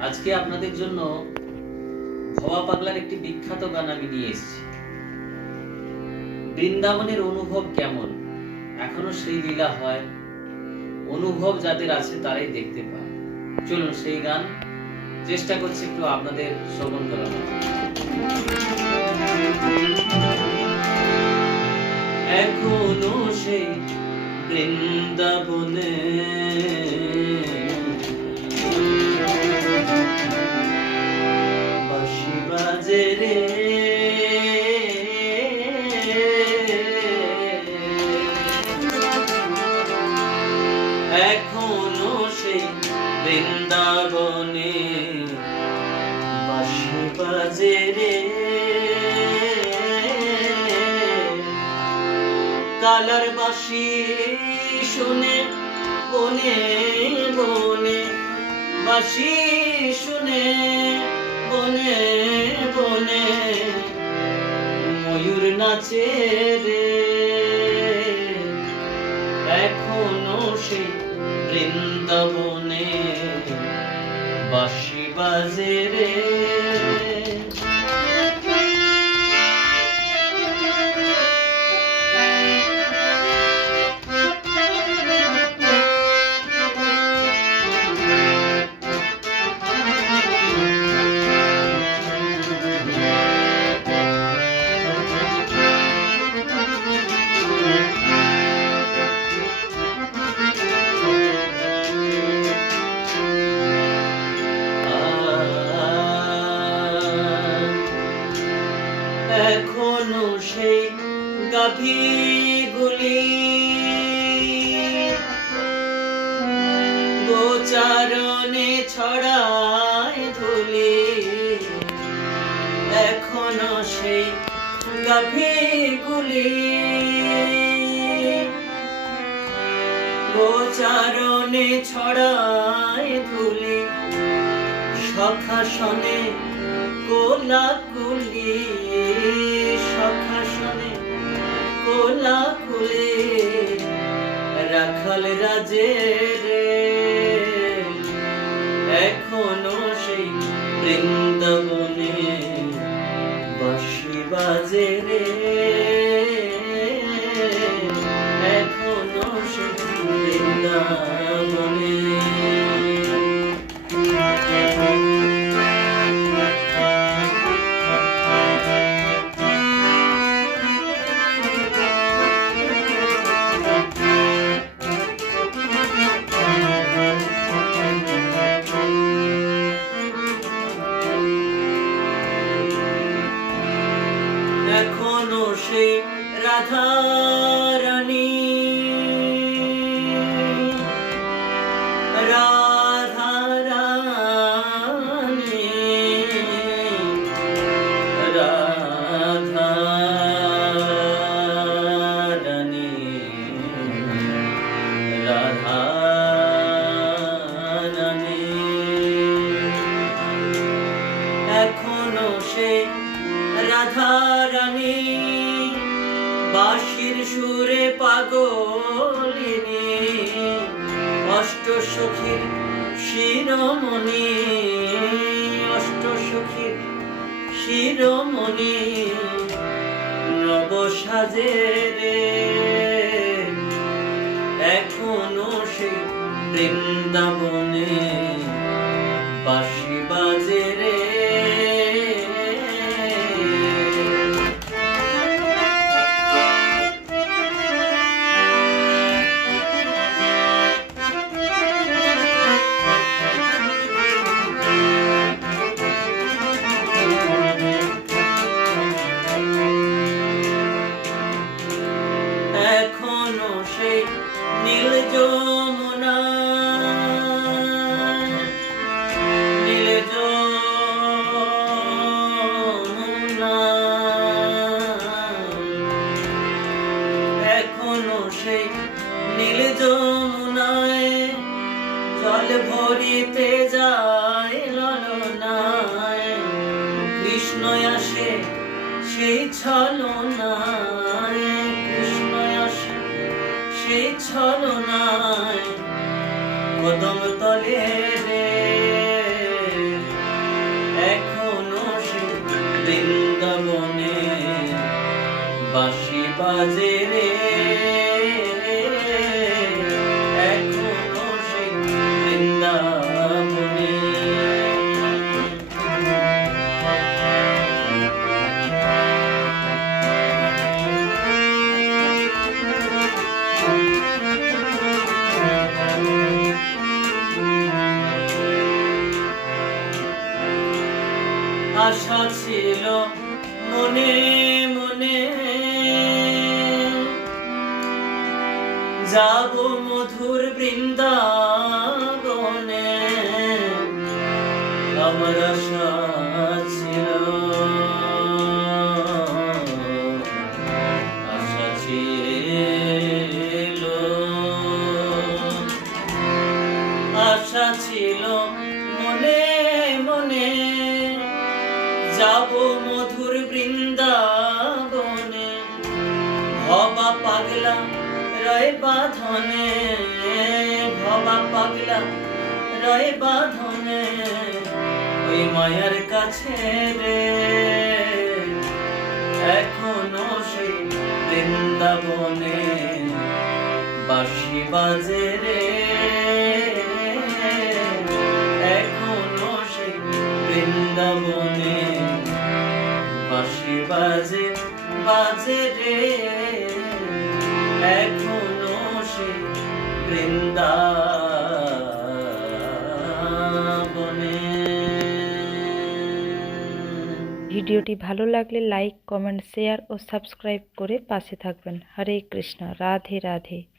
আজকে আপনাদের জন্য ভবা পাগলার একটি বিখ্যাত গান আমি নিয়ে এসেছি। বৃন্দাবনের অনুভব কেমন? এখনও সেই লীলা হয়। অনুভব যাদের আছে তারাই দেখতে পায়। চলুন সেই গান চেষ্টা করছি একটু আপনাদের শ্রবণ করার এখনও সেই বৃন্দাবনে এখনও সেই বৃন্দাবনে বাঁশি বাজে রে। কালার বাসি শুনে বনে বনে বাসি শুনে বনে বনে ময়ূর নাচে রে। এখনও সেই বৃন্দাবনে বাসি বাজে রে। গাভী গুলি গোচারণে ছড়ায় ধুলি। এখনও সেই গাভী গুলি গোচারণে ছড়ায় ধুলি। সখাসনে কোলাকুলি। কোলাকুলি রাখাল রাজে রে এখনও সেই বৃন্দাবনে বাঁশি বাজে রে। রাধা সখীর শিরোমণি অষ্ট সখীর শিরোমণি নব সাজে রে এখনও সে বৃন্দাবনে সেই ছলনায় কৃষ্ণ আসে সেই ছলনায় কদম তলে রে। এখনও সে বৃন্দাবনে বাসি বাজে রে। আশা ছিল মনে মনে। যাব মধুর বৃন্দাবনে আমার আশা যাব মধুর বৃন্দাবনে। ভবা পাগলা রয় বাঁধনে, ভবা পাগলা রয় বাঁধনে, ওই মায়ার কাছে রে। এখনও সেই বৃন্দাবনে বাঁশি বাজে রে। বৃন্দাবনে বাঁশি বাজে বাজে রে। এখনও সেই বৃন্দাবনে। ভিডিওটি ভালো লাগলে লাইক, কমেন্ট, শেয়ার ও সাবস্ক্রাইব করে পাশে থাকবেন। হরে কৃষ্ণ, রাধে রাধে।